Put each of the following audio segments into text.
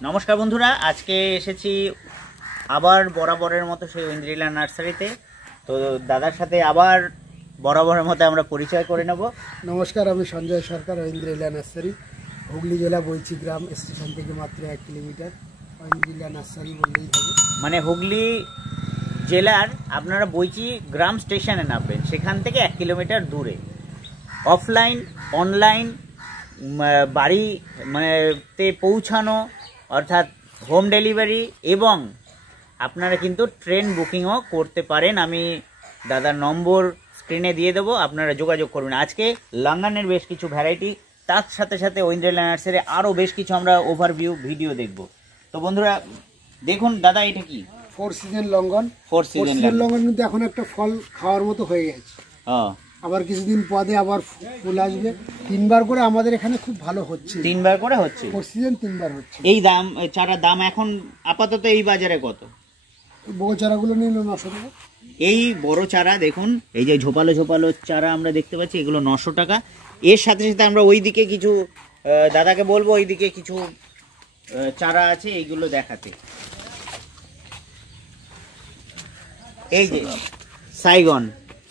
নমস্কার বন্ধুরা, আজকে এসেছি আবার বরাবরের মতো সেই ঐন্দ্রিলা নার্সারিতে। তো দাদার সাথে আবার বরাবরের মতো আমরা পরিচয় করে নেব। নমস্কার, আমি সঞ্জয় সরকার, ঐন্দ্রিলা নার্সারি, হুগলি জেলা বৈচি গ্রাম স্টেশন থেকে মাত্র 1 কিলোমিটার। ঐন্দ্রিলা নার্সারি বললেই হবে। মানে হুগলি জেলার আপনারা বৈচি গ্রাম স্টেশনে নামবেন, সেখান থেকে 1 কিলোমিটার দূরে। অফলাইন অনলাইন বাড়ি তে পৌঁছানো, অর্থাৎ হোম ডেলিভারি, এবং আপনারা কিন্তু ট্রেন বুকিংও করতে পারেন। আমি দাদার নম্বর স্ক্রিনে দিয়ে দেবো, আপনারা যোগাযোগ করবেন। আজকে লাঙ্গানের বেশ কিছু ভ্যারাইটি, তার সাথে সাথে ঐন্দ্রিলা নার্সারি আরও বেশ কিছু আমরা ওভারভিউ ভিডিও দেখব। তো বন্ধুরা দেখুন, দাদা এটা কি? 4 সিজন লঙ্ঘন। 4 সিজন লঙ্ঘন কিন্তু এখন একটা ফল খাওয়ার মতো হয়ে গেছে। আবার কিছুদিন পরে আবার ফুল আসবে। 3বার করে আমাদের এখানে খুব ভালো হচ্ছে। 3বার করে হচ্ছে 4 সিজন 3বার হচ্ছে। এই দাম, চারা দাম এখন আপাতত এই বাজারে কত? বড় চারাগুলো নিল 900 টাকা। এই বড় চারা দেখুন, এই যে ঝোপালো ঝোপালো চারা আমরা দেখতে পাচ্ছি, এগুলো 900 টাকা। এর সাথে সাথে আমরা ওইদিকে কিছু দাদাকে বলবো ওইদিকে কিছু চারা আছে, এইগুলো দেখাতে। এই যে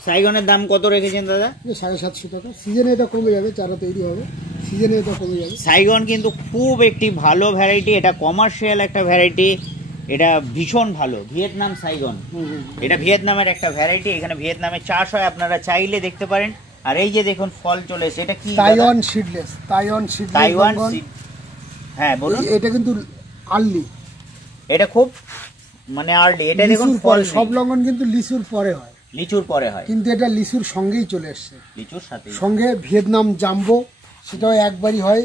সাইগনের দাম কত রেখেছেন দাদা? 750 টাকা। সিজনে এটা কমে যাবে, চারা তৈরি হবে, সিজনে এটা কমে যাবে। সাইগন কিন্তু খুব একটি ভালো ভ্যারাইটি, এটা কমার্শিয়াল একটা ভ্যারাইটি, এটা ভীষণ ভালো। ভিয়েতনাম সাইগন, এটা ভিয়েতনামের একটা ভ্যারাইটি, এখানে ভিয়েতনামে চাষ হয়, আপনারা চাইলে দেখতে পারেন। আর এই যে দেখুন ফল চলে এসেছে, এটা কি? Taiwan seedless. Taiwan seed. হ্যাঁ বলুন। এটা কিন্তু আর্লি, এটা খুব মানে আর্লি। এটা দেখুন ফল, সব লঙ্ঘন কিন্তু লিচুর পরে হয়, লিচুর পরে হয়, কিন্তু এটা লিচুর সঙ্গেই চলে এসছে। লিচুর সাথে সঙ্গে ভিয়েতনাম জাম্বো, সেটাও একবারই হয়,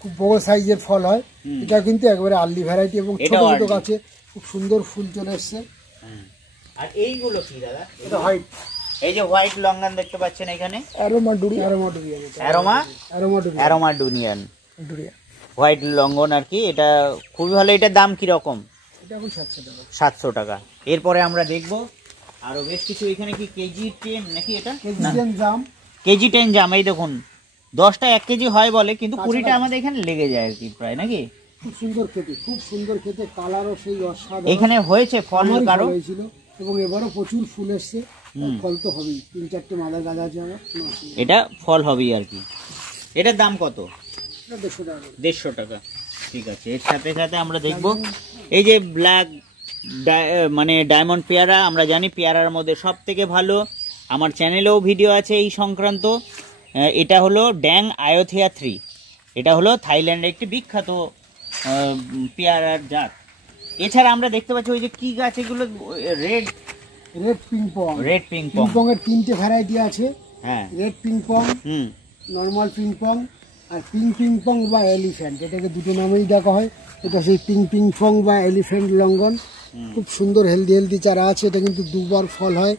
খুব বড় সাইজের ফল হয়। এটা কিন্তু একবারে আর্লি ভ্যারাইটি এবং ছোট ছোট গাছে খুব সুন্দর ফুল চলে এসছে। আর এইগুলো কি দাদা? এটা হোয়াইট, এই যে হোয়াইট লঙ্ঘন দেখতে পাচ্ছেন এখানে, অ্যারোমা ডুনিয়ান হোয়াইট লঙ্ঘন আর কি। এটা খুবই ভালো। এটার দাম কি রকম? এটা এখন 700 টাকা। 700 টাকা। এরপরে আমরা দেখব আরো বেশ কিছু। এখানে কি কেজি 10 নাকি? এটা কেজি 10 জাম। এই দেখুন 10টা 1 কেজি হয় বলে, কিন্তু 20টা আমাদের এখানে লেগে যায় আর কি প্রায়, নাকি? খুব সুন্দর খেতে, খুব সুন্দর খেতে, কালারও সেই অসাধারণ। এখানে হয়েছে ফল কারো হয়েছিল এবং এবারও প্রচুর ফুল এসছে। ফল তো হবেই, 3-4টে মাদার গাছ আছে আমার। এটা ফল হবেই আর কি। এটার দাম কত? 150 টাকা। 150 টাকা, ঠিক আছে। এর সাথে সাথে আমরা দেখব এই যে ব্ল্যাক মানে ডায়মন্ড পেয়ারা। আমরা জানি পেয়ারার মধ্যে সব থেকে ভালো, আমার চ্যানেলেও ভিডিও আছে এই সংক্রান্ত। এটা হলো ড্যাং আয়োথিয়া 3। এটা হলো থাইল্যান্ডের একটি বিখ্যাত পেয়ারার জাত। এছাড়া আমরা দেখতে পাচ্ছি ওই যে কি গাছ এগুলো, রেড পিংপং। রেড পিংপং এর 3টে ভ্যারাইটি আছে। হ্যাঁ, রেড পিংপং, নরমাল পিংপং আর পিংপং বা এলিফ্যান্ট। এটাকে দুটো নামেই ডাকা হয়। এটা সেই পিংপং বা এলিফ্যান্ট লঙ্ঘন। খুব সুন্দর হেলদি চারা আছে। এটা কিন্তু 2বার ফল হয়,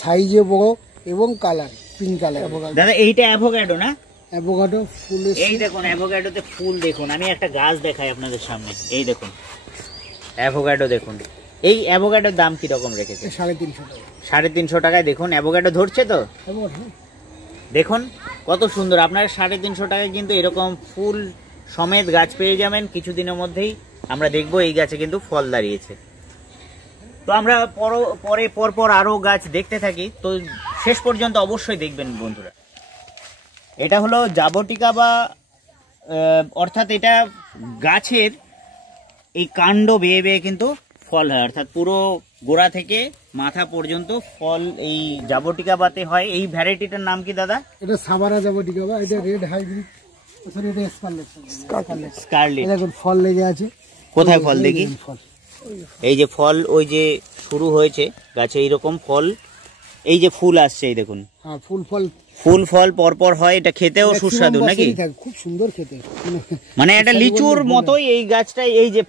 সাইজে বড় এবং কালার পিঙ্ক কালার। দাদা এইটা অ্যাভোকাডো না? অ্যাভোকাডো ফুল। এই দেখুন অ্যাভোকাডোতে ফুল দেখুন। আমি একটা গাছ দেখাই আপনাদের সামনে। এই দেখুন অ্যাভোকাডো দেখুন। এই অ্যাভোকাডোর দাম কি রকম রেখেছে? 350 টাকা। 350 টাকায় দেখুন অ্যাভোকাডো ধরছে তো। দেখুন কত সুন্দর। আপনারা 350 টাকায় কিন্তু এরকম ফুল সমেত গাছ পেয়ে যাবেন কিছুদিনের মধ্যেই। আমরা দেখব এই গাছে কিন্তু ফল দাঁড়িয়েছে। তো আমরা পরপর আরো গাছ দেখতে থাকি, তো শেষ পর্যন্ত অবশ্যই দেখবেন বন্ধুরা। এটা হলো জাবটিকা বা অর্থাৎ এটা গাছের এই কাণ্ড বেয়ে বেয়ে কিন্তু ফল হয়, অর্থাৎ পুরো গোড়া থেকে মাথা পর্যন্ত ফল এই জাবটিকা বাতে হয়। এই ভ্যারাইটিটার নাম কি দাদা? এটা সাবারা জাবটিকা বা। এটা রেড হাইব্রিড, সরি এটা স্কারলেট। দেখুন ফল লেগে আছে। কোথায় ফল দেখি? এই যে ফল, ওই যে শুরু হয়েছে গাছে এইরকম ফল, এই যে ফুল আসছে, এই দেখুন। হ্যাঁ, ফুল ফল পরপর হয়। এটা খেতেও সুস্বাদু নাকি? খুব সুন্দর খেতে, মানে এটা লিচুর মতোই এই গাছটা। এই যে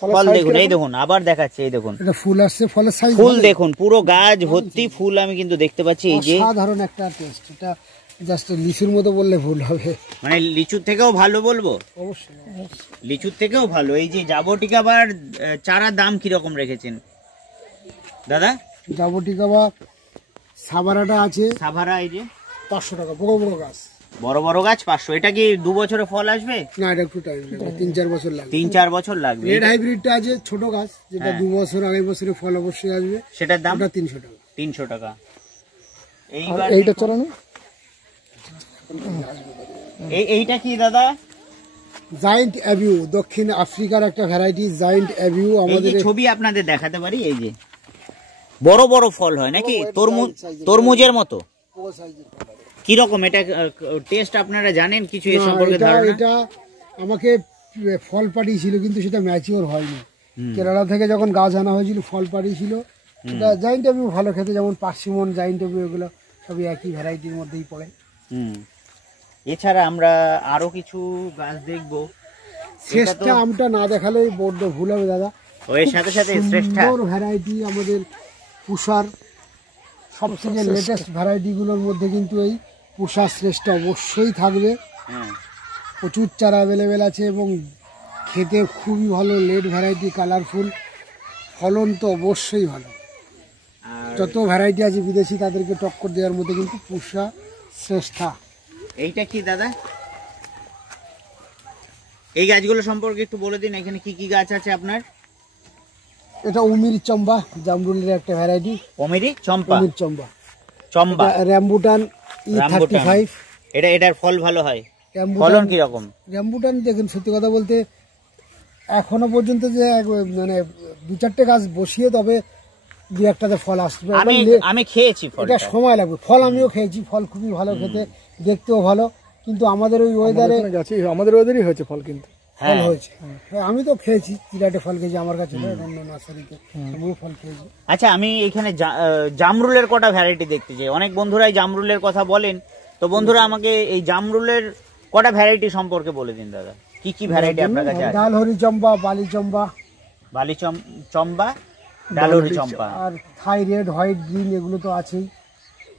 ফল দেখুন, এই দেখুন আবার দেখাচ্ছে, এই দেখুন এটা ফুল আসছে, ফলের সাইজ ফুল দেখুন, পুরো গাছ ভর্তি ফুল আমি কিন্তু দেখতে পাচ্ছি। এই যে সাধারণ একটা টেস্ট, এটা জাস্ট লিচুর মতো বললে ভুল হবে। মানে লিচুর থেকেও ভালো বলবো? অবশ্যই লিচুর থেকেও ভালো। এই যে জাবটিকা বার চারা দাম কি রকম রেখেছেন দাদা? জাবটিকা বা সাভারাটা আছে, সাভারা এই যে 500 টাকা, বড় বড় গাছ বড় বড় গাছ 500। এটা কি 2 বছরে ফল আসবে? না, এটা একটু টাইম লাগবে, 3-4 বছর লাগবে। 3-4 বছর লাগবে। রেড হাইব্রিডটা আছে ছোট গাছ, যেটা 2 বছর আড়াই বছরে ফল অবশ্যই আসবে, সেটার দাম 300 টাকা। 300 টাকা। এইটা চড়ানো, এইটা কি দাদা? জায়ান্ট অ্যাভিউ, দক্ষিণ আফ্রিকার একটা ভ্যারাইটি জায়ান্ট অ্যাভিউ। আমাদের ছবি আপনাদের দেখাতে পারি, এই যে বড় বড় ফল হয় নাকি তরমুজের মতো? কি রকম এটা টেস্ট আপনারা জানেন কিছু এর সম্পর্কে ধারণা? এটা আমাকে ফল পাঠিয়েছিল কিন্তু সেটা ম্যাচিওর হয়নি। কেরালা থেকে যখন গাছ আনা হয়েছিল ফল পাঠিয়েছিল। এটা জায়ান্ট অ্যাভিউ ভালো খেতে, যেমন পার্সিমন, জায়ান্ট অ্যাভিউ এগুলো সবই একই ভ্যারাইটির মধ্যেই পড়ে। এছাড়া আমরা আরো কিছু গাছ দেখবো। শ্রেষ্ঠা আমটা না দেখালে বড্ড ভুল হবে দাদা। ওর সাথে সাথে শ্রেষ্ঠা ভ্যারাইটি আমাদের পুষার সবথেকে লেটেস্ট ভ্যারাইটিগুলোর মধ্যে কিন্তু এই পুষার শ্রেষ্ঠা অবশ্যই থাকবে। প্রচুর চারা অ্যাভেলেবেল আছে এবং খেতে খুবই ভালো, লেট ভ্যারাইটি, কালারফুল, ফলন তো অবশ্যই ভালো। যত ভ্যারাইটি আছে বিদেশি তাদেরকে টক্কর দেওয়ার মধ্যে কিন্তু পুষা শ্রেষ্ঠা। এইটা কি দাদা? এই গাছগুলো সম্পর্কে একটু বলে দিন, এখানে কি কি গাছ আছে আপনার? এটা উমির চম্বা, জামরুলের একটা ভ্যারাইটি। উমির চম্পা, উমির চম্বা, চম্বা। র্যাম্বুটান E35, এটার ফল ভালো হয়। ফলন কি রকম? র্যাম্বুটান দেখুন, সত্যি কথা বলতে এখনো পর্যন্ত যে মানে 2-4টে গাছ বসিয়ে তবে 2-1টাতে ফল আসবে। আমি খেয়েছি ফল, এটা সময় লাগবে। ফল আমিও খেয়েছি, ফল খুবই ভালো খেতে, দেখতেও ভালো। কিন্তু আমাদের ওই ওয়েদারে, আমাদের ওয়েদারই হয়েছে ফল, কিন্তু ফল হয়েছে। আমি তো খেয়েছি, 3-4টে ফল খেয়েছি আমার কাছে, অন্য নার্সারিতে আমিও ফল খেয়েছি। আচ্ছা, আমি এখানে জামরুলের কটা ভ্যারাইটি দেখতে চাই। অনেক বন্ধুরাই জামরুলের কথা বলেন, তো বন্ধুরা আমাকে এই জামরুলের কটা ভ্যারাইটি সম্পর্কে বলে দিন দাদা। কি কি ভ্যারাইটি আপনার কাছে আছে? ডালহরি চম্পা, বালি চম্পা, চম্পা, ডালহরি চম্পা, আর থাই রেড, হোয়াইট, গ্রিন, এগুলো তো আছেই।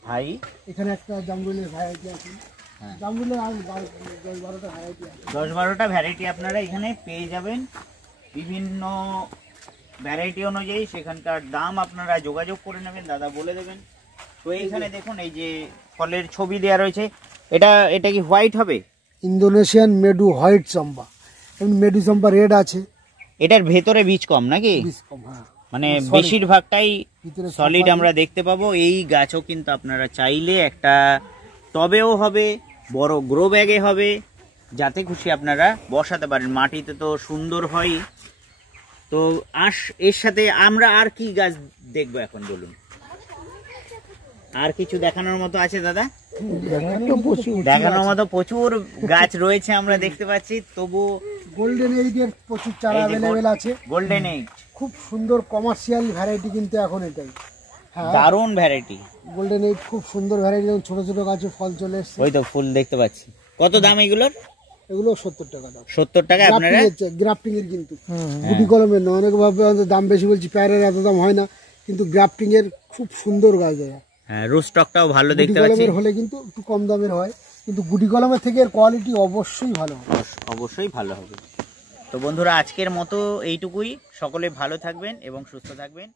ভাই এখানে একটা জামরুলের ভ্যারাইটি আছে। জামরুলের আর 10-12টা ভ্যারাইটি আছে। 10-12টা ভ্যারাইটি আপনারা এখানে পেয়ে যাবেন। বিভিন্ন ভ্যারাইটি অনুযায়ী সেখানকার দাম আপনারা যোগাযোগ করে নেবেন, দাদা বলে দেবেন। তো এইখানে দেখুন, এই যে ফলের ছবি দেওয়া রয়েছে, এটা কি হোয়াইট হবে? ইন্দোনেশিয়ান মেডু হোয়াইট চম্পা। মেডু চম্পা রেড আছে। এটার ভেতরে বীজ কম নাকি? বীজ কম, হ্যাঁ, মানে বেশিরভাগটাই সলিড আমরা দেখতে পাবো। এই গাছও কিন্তু আপনারা চাইলে একটা টবেও হবে, বড় গ্রো ব্যাগে হবে, যাতে খুশি আপনারা বসাতে পারেন। মাটিতে তো সুন্দর হয়। তো এর সাথে আমরা আর কি গাছ দেখবো এখন বলুন? আর কিছু দেখানোর মতো আছে দাদা? দেখানোর মতো প্রচুর গাছ রয়েছে আমরা দেখতে পাচ্ছি। তবু গোল্ডেন এইডের প্রচুর চারা অ্যাভেলেবেল আছে। গোল্ডেন এইড খুব সুন্দর কমার্শিয়াল ভ্যারাইটি, কিন্তু এখন এটাই দারুণ ভ্যারাইটি। গোল্ডেন এইড খুব সুন্দর ভ্যারাইটি, ছোট ছোট গাছে ফল চলে এসছে। ওই তো ফুল দেখতে পাচ্ছি। কত দাম এগুলোর? এগুলো 70 টাকা দাম। 70 টাকা আপনারা? গ্রাফটিং এর, কিন্তু গুটি কলমের না। অনেক ভাবে দাম বেশি বলছি, প্যারের এত দাম হয় না, কিন্তু গ্রাফটিং এর খুব সুন্দর গাছ। হ্যাঁ, রুট স্টকটাও ভালো দেখতে পাচ্ছি। গুটি কলমের হলে কিন্তু একটু কম দামের হয়, কিন্তু গুটি কলমের থেকে এর কোয়ালিটি অবশ্যই ভালো হবে। অবশ্যই ভালো হবে। তো বন্ধুরা, আজকের মতো এইটুকুই। সকলে ভালো থাকবেন এবং সুস্থ থাকবেন।